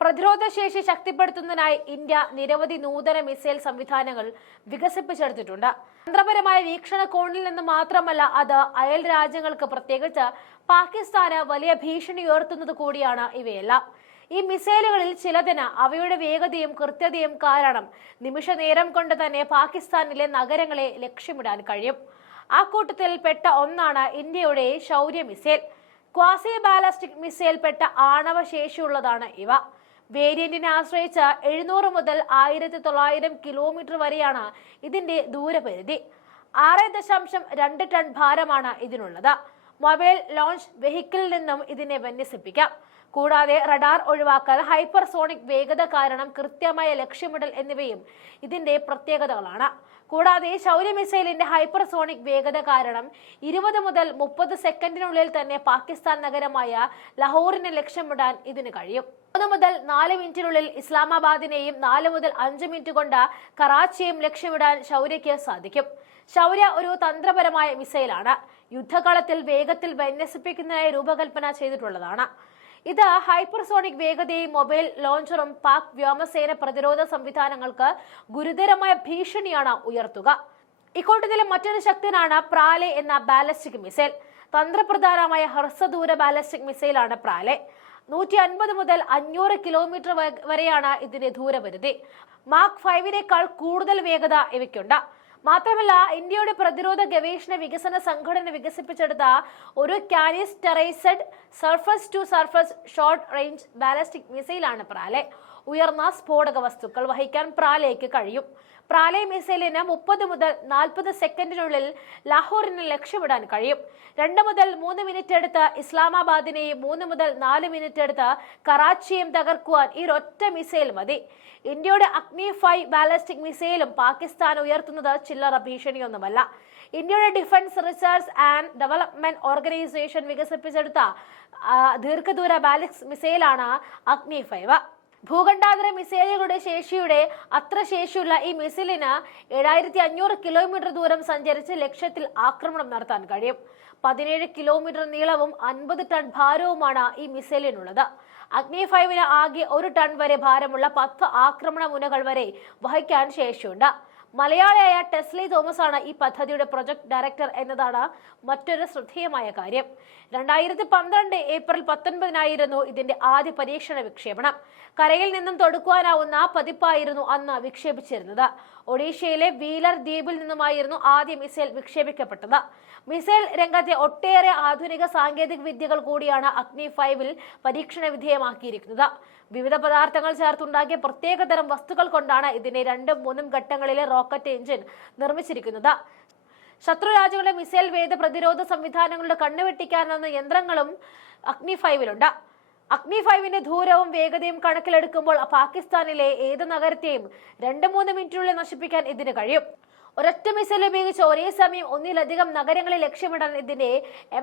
പ്രതിരോധശേഷി ശക്തിപ്പെടുത്തുന്നതിനായി ഇന്ത്യ നിരവധി നൂതന മിസൈൽ സംവിധാനങ്ങൾ വികസിപ്പിച്ചെടുത്തിട്ടുണ്ട്. തന്ത്രപരമായ വീക്ഷണകോണിൽ നിന്ന് മാത്രമല്ല, അത് അയൽ രാജ്യങ്ങൾക്ക് പ്രത്യേകിച്ച് പാകിസ്ഥാന് വലിയ ഭീഷണി ഉയർത്തുന്നത് കൂടിയാണ് ഇവയെല്ലാം. ഈ മിസൈലുകളിൽ ചിലതിന് അവയുടെ വേഗതയും കൃത്യതയും കാരണം നിമിഷ നേരം കൊണ്ട് തന്നെ പാകിസ്ഥാനിലെ നഗരങ്ങളെ ലക്ഷ്യമിടാൻ കഴിയും. ആ കൂട്ടത്തിൽ പെട്ട ഒന്നാണ് ഇന്ത്യയുടെ Shaurya missile. Quasi ballistic missile പെട്ട ആണവ ശേഷിയുള്ളതാണ് ഇവ. വേരിയന്റിനെ ആശ്രയിച്ച് 700 മുതൽ 1900 കിലോമീറ്റർ വരെയാണ് ഇതിന്റെ ദൂരപരിധി. 6.2 ടൺ ഭാരമാണ് ഇതിനുള്ളത്. മൊബൈൽ ലോഞ്ച് വെഹിക്കിളിൽ നിന്നും ഇതിനെ വിന്യസിപ്പിക്കാം. കൂടാതെ റഡാർ ഒഴിവാക്കൽ, ഹൈപ്പർസോണിക് വേഗത കാരണം കൃത്യമായ ലക്ഷ്യമിടൽ എന്നിവയും ഇതിന്റെ പ്രത്യേകതകളാണ്. കൂടാതെ ശൗര്യ മിസൈലിന്റെ ഹൈപ്പർസോണിക് വേഗത കാരണം 20 മുതൽ 30 സെക്കൻഡിനുള്ളിൽ തന്നെ പാകിസ്ഥാൻ നഗരമായ ലാഹോറിനെ ലക്ഷ്യമിടാൻ ഇതിന് കഴിയും. 3 മുതൽ 4 മിനിറ്റിനുള്ളിൽ ഇസ്ലാമാബാദിനെയും 4 മുതൽ 5 മിനിറ്റ് കൊണ്ട് കറാച്ചിയെയും ലക്ഷ്യമിടാൻ ശൗര്യയ്ക്ക് സാധിക്കും. ശൗര്യ ഒരു തന്ത്രപരമായ മിസൈലാണ്. യുദ്ധകളത്തിൽ വേഗത്തിൽ വിന്യസിപ്പിക്കുന്നതിനായി രൂപകൽപ്പന ചെയ്തിട്ടുള്ളതാണ്. ഇത് ഹൈപ്പർസോണിക് വേഗതയും മൊബൈൽ ലോഞ്ചറും പാക് വ്യോമസേന പ്രതിരോധ സംവിധാനങ്ങൾക്ക് ഗുരുതരമായ ഭീഷണിയാണ് ഉയർത്തുക. ഇക്കൂട്ടത്തിലെ മറ്റൊരു ശക്തനാണ് പ്രാലെ എന്ന ബാലിസ്റ്റിക് മിസൈൽ. തന്ത്രപ്രധാനമായ ഹ്രസ്വദൂര ബാലിസ്റ്റിക് മിസൈലാണ് പ്രാലെ. 150 മുതൽ 500 കിലോമീറ്റർ വരെയാണ് ഇതിന്റെ ദൂരപരിധി. മാർക്ക് 5നേക്കാൾ കൂടുതൽ വേഗത ഇവയ്ക്കുണ്ട്. മാത്രമല്ല, ഇന്ത്യയുടെ പ്രതിരോധ ഗവേഷണ വികസന സംഘടന വികസിപ്പിച്ചെടുത്ത ഒരു canisterized surface to surface short range ballistic മിസൈലാണ് പ്രാലെ. ഉയർന്ന സ്ഫോടക വസ്തുക്കൾ വഹിക്കാൻ പ്രാലേക്ക് കഴിയും. പ്രാലെ മിസൈലിന് 30 മുതൽ 40 സെക്കൻഡിനുള്ളിൽ ലാഹോറിനെ ലക്ഷ്യമിടാൻ കഴിയും. 2 മുതൽ 3 മിനിറ്റ് എടുത്ത് ഇസ്ലാമാബാദിനെയും 3 മുതൽ 4 മിനിറ്റ് എടുത്ത് കറാച്ചിയെയും തകർക്കുവാൻ ഈ ഒറ്റ മിസൈൽ മതി. ഇന്ത്യയുടെ അഗ്നി 5 ബാലിസ്റ്റിക് മിസൈലും പാകിസ്ഥാൻ ഉയർത്തുന്നത് ചില്ലറ ഭീഷണിയൊന്നുമല്ല. ഇന്ത്യയുടെ defence research and development organisation വികസിപ്പിച്ചെടുത്ത ദീർഘദൂര ബാലിസ്റ്റിക് മിസൈലാണ് അഗ്നി 5. ഭൂഖണ്ഡാന്തര മിസൈലുകളുടെ ശേഷിയുടെ അത്ര ശേഷിയുള്ള ഈ മിസൈലിന് 7500 കിലോമീറ്റർ ദൂരം സഞ്ചരിച്ച് ലക്ഷ്യത്തിൽ ആക്രമണം നടത്താൻ കഴിയും. 17 കിലോമീറ്റർ നീളവും 50 ടൺ ഭാരവുമാണ് ഈ മിസൈലിനുള്ളത്. അഗ്നി 5ന് ആകെ 1 ടൺ വരെ ഭാരമുള്ള 10 ആക്രമണ മുനകൾ വരെ വഹിക്കാൻ ശേഷിയുണ്ട്. മലയാളിയായ ടെസ്ലി തോമസ് ആണ് ഈ പദ്ധതിയുടെ പ്രൊജക്ട് ഡയറക്ടർ എന്നതാണ് മറ്റൊരു ശ്രദ്ധേയമായ കാര്യം. 2012 ഏപ്രിൽ 19 ഇതിന്റെ ആദ്യ പരീക്ഷണ വിക്ഷേപണം. കരയിൽ നിന്നും തൊടുക്കുവാനാവുന്ന പതിപ്പായിരുന്നു അന്ന് വിക്ഷേപിച്ചിരുന്നത്. ഒഡീഷയിലെ വീലർ ദ്വീപിൽ നിന്നുമായിരുന്നു ആദ്യ മിസൈൽ വിക്ഷേപിക്കപ്പെട്ടത്. മിസൈൽ രംഗത്തെ ഒട്ടേറെ ആധുനിക സാങ്കേതിക വിദ്യകൾ കൂടിയാണ് അഗ്നി 5ൽ പരീക്ഷണ വിധേയമാക്കിയിരിക്കുന്നത്. വിവിധ പദാർത്ഥങ്ങൾ ചേർത്തുണ്ടാക്കിയ പ്രത്യേകതരം വസ്തുക്കൾ കൊണ്ടാണ് ഇതിന്റെ 2, 3 ഘട്ടങ്ങളിലെ റോക്കറ്റ് എഞ്ചിൻ നിർമ്മിച്ചിരിക്കുന്നത്. ശത്രു രാജ്യങ്ങളുടെ മിസൈൽ വേദ പ്രതിരോധ സംവിധാനങ്ങളുടെ കണ്ണുവെട്ടിക്കാനെന്ന യന്ത്രങ്ങളും അഗ്നി 5ലുണ്ട്. അഗ്നി 5ന്റെ ദൂരവും വേഗതയും കണക്കിലെടുക്കുമ്പോൾ പാകിസ്ഥാനിലെ ഏത് നഗരത്തെയും 2-3 മിനിറ്റിനുള്ളിൽ നശിപ്പിക്കാൻ ഇതിന് കഴിയും. ഒരൊറ്റ മിസൈൽ ഉപയോഗിച്ച് ഒരേ സമയം ഒന്നിലധികം നഗരങ്ങളെ ലക്ഷ്യമിടാൻ ഇതിന്റെ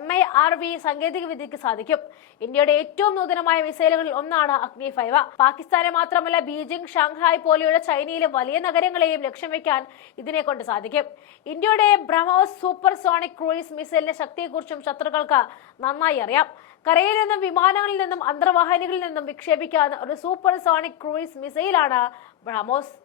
MIRV സാങ്കേതിക വിദ്യക്ക് സാധിക്കും. ഇന്ത്യയുടെ ഏറ്റവും നൂതനമായ മിസൈലുകളിൽ ഒന്നാണ് അഗ്നി 5. പാകിസ്ഥാനെ മാത്രമല്ല, ബീജിംഗ്, ഷാങ്ഹായ് പോലെയുള്ള ചൈനയിലെ വലിയ നഗരങ്ങളെയും ലക്ഷ്യം വെക്കാൻ ഇതിനെ കൊണ്ട് സാധിക്കും. ഇന്ത്യയുടെ ബ്രഹ്മോസ് സൂപ്പർസോണിക് ക്രൂയിസ് മിസൈലിന്റെ ശക്തിയെക്കുറിച്ചും ശത്രുക്കൾക്ക് നന്നായി അറിയാം. കരയിൽ നിന്നും വിമാനങ്ങളിൽ നിന്നും അന്തർവാഹിനികളിൽ നിന്നും വിക്ഷേപിക്കാവുന്ന ഒരു സൂപ്പർസോണിക് ക്രൂയിസ് മിസൈലാണ് ബ്രഹ്മോസ്.